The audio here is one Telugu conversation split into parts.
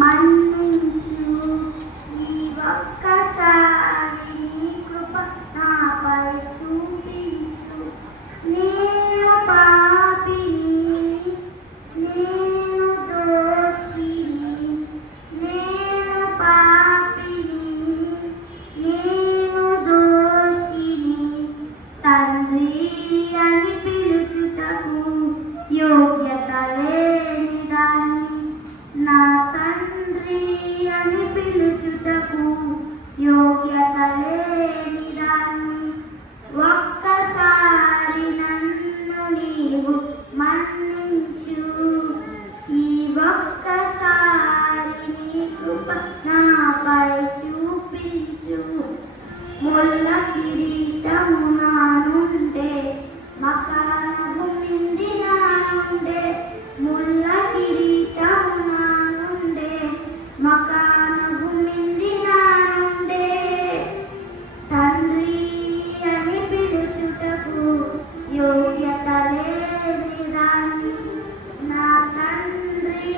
మన్నించు ఈ ఒక్కసారి నీ కృప నాపై చూపించు. నేను పాపిని, నేను దోషిని, నేను పాపిని, నేను దోషిని. తండ్రి అని పిలుచుటకు యోగ్యత లేని దాన్ని, నా తండ్రి అని పిలుచుటకు యోగ్యత లేని దాన్ని. ఒక్కసారి నన్ను నీవు మన్నించు, ఈ ఒక్కసారి నీ కృప నాపై చూపించు. ముళ్ళ కిరీటము నా నుండే, మకరము నింది నా నుండే, ముళ్ళ కిరీటము నా నుండే, మకరము నింది నా నుండే. తండ్రి అని పిలుచుటకు యోగ్యత లేని దాన్ని, నా తండ్రి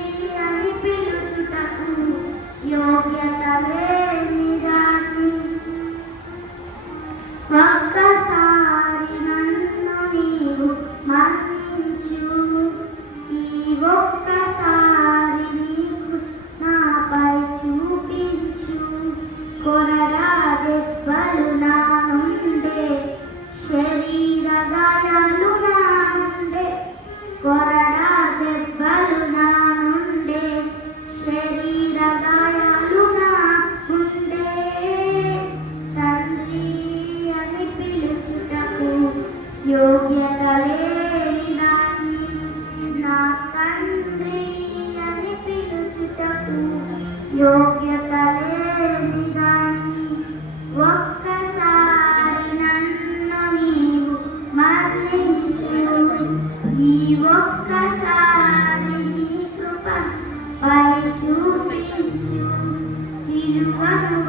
అని పిలుచుటకు యోగ్యత లేని దాన్ని. ఒక్కసారి నన్ను నీవు మన్నించు, ఈ ఒక్కసారి నీవు నాపై చూపించు. కొరడా దెబ్బలు నా నుండే, శరీర గాయాలు నా నుండే, కొరడా దెబ్బలు నా నుండే, శరీర గాయాలు నా నుండే. తండ్రి అని పిలుచుటకు యోగ్యత లేని దాన్ని, నా తండ్రి అని పిలుచుటకు యోగ్యత లేని దాన్ని. ఒక్కసారి నన్ను నీవు మన్నించు, ఈ ఒక్కసారి నీ కృప పై చూపించు. సిలువను